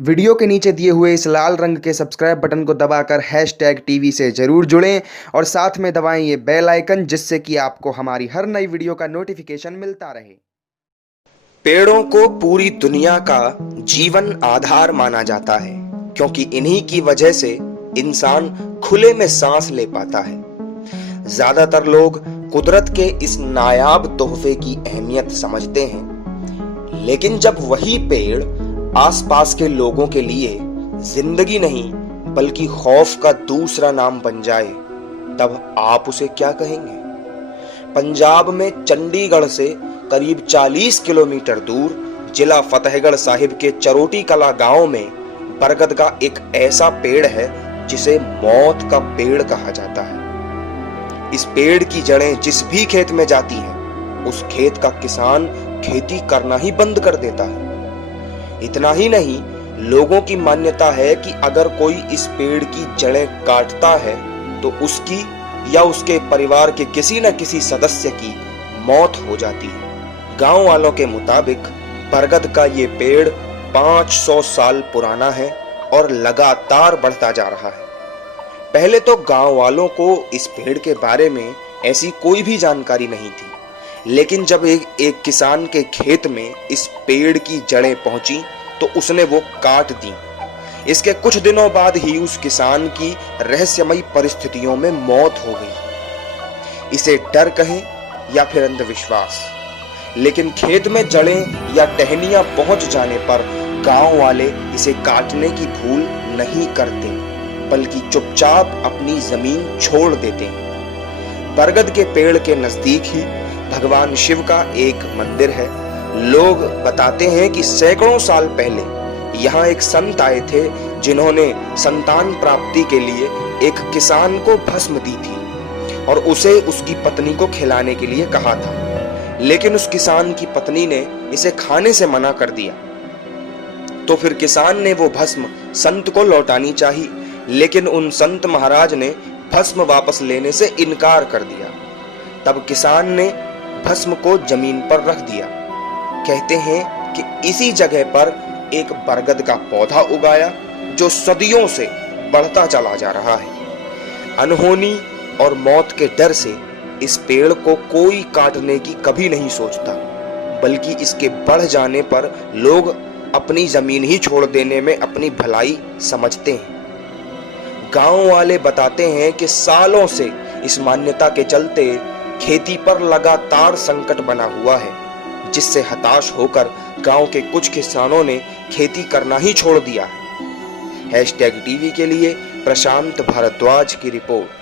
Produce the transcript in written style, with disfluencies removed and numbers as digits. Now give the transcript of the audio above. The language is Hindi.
वीडियो के नीचे दिए हुए इस लाल रंग के सब्सक्राइब बटन को दबाकर #TV से जरूर जुड़ें और साथ में दबाएं ये बेल आइकन, जिससे कि आपको हमारी हर नई वीडियो का नोटिफिकेशन मिलता रहे। पेड़ों को पूरी दुनिया का जीवन आधार माना जाता है, क्योंकि इन्हीं की वजह से इंसान खुले में सांस ले पाता है। ज्यादातर लोग कुदरत के इस नायाब तोहफे की अहमियत समझते हैं, लेकिन जब वही पेड़ आसपास के लोगों के लिए जिंदगी नहीं बल्कि खौफ का दूसरा नाम बन जाए, तब आप उसे क्या कहेंगे? पंजाब में चंडीगढ़ से करीब 40 किलोमीटर दूर जिला फतेहगढ़ साहिब के चरोटी कला गांव में बरगद का एक ऐसा पेड़ है जिसे मौत का पेड़ कहा जाता है। इस पेड़ की जड़ें जिस भी खेत में जाती हैं, उस खेत का किसान खेती करना ही बंद कर देता है। इतना ही नहीं, लोगों की मान्यता है कि अगर कोई इस पेड़ की जड़ें काटता है तो उसकी या उसके परिवार के किसी न किसी सदस्य की मौत हो जाती है। गांव वालों के मुताबिक बरगद का ये पेड़ 500 साल पुराना है और लगातार बढ़ता जा रहा है। पहले तो गांव वालों को इस पेड़ के बारे में ऐसी कोई भी जानकारी नहीं थी, लेकिन जब एक किसान के खेत में इस पेड़ की जड़ें पहुंची तो उसने वो काट दी। इसके कुछ दिनों बाद ही उस किसान की रहस्यमयी परिस्थितियों में मौत हो गई। इसे डर कहें या फिर अंधविश्वास, लेकिन खेत में जड़ें या टहनियां पहुंच जाने पर गांव वाले इसे काटने की भूल नहीं करते, बल्कि चुपचाप अपनी जमीन छोड़ देते हैं। बरगद के पेड़ के नजदीक ही भगवान शिव का एक मंदिर है। लोग बताते हैं कि सैकड़ों साल पहले यहाँ एक संत आए थे, जिन्होंने संतान प्राप्ति के लिए एक किसान को भस्म दी थी और उसे उसकी पत्नी को खिलाने के लिए कहा था, लेकिन उस किसान की पत्नी ने इसे खाने से मना कर दिया। तो फिर किसान ने वो भस्म संत को लौटानी चाहिए, लेकिन उन संत महाराज ने भस्म वापस लेने से इनकार कर दिया। तब किसान ने भस्म को जमीन पर रख दिया। कहते हैं कि इसी जगह पर एक बरगद का पौधा उगाया, जो सदियों से बढ़ता चला जा रहा है। अनहोनी और मौत के डर से इस पेड़ को कोई काटने की कभी नहीं सोचता, बल्कि इसके बढ़ जाने पर लोग अपनी जमीन ही छोड़ देने में अपनी भलाई समझते हैं। गांव वाले बताते हैं कि सालों से इस मान्यता के चलते खेती पर लगातार संकट बना हुआ है, जिससे हताश होकर गांव के कुछ किसानों ने खेती करना ही छोड़ दिया है। #TV के लिए प्रशांत भारद्वाज की रिपोर्ट।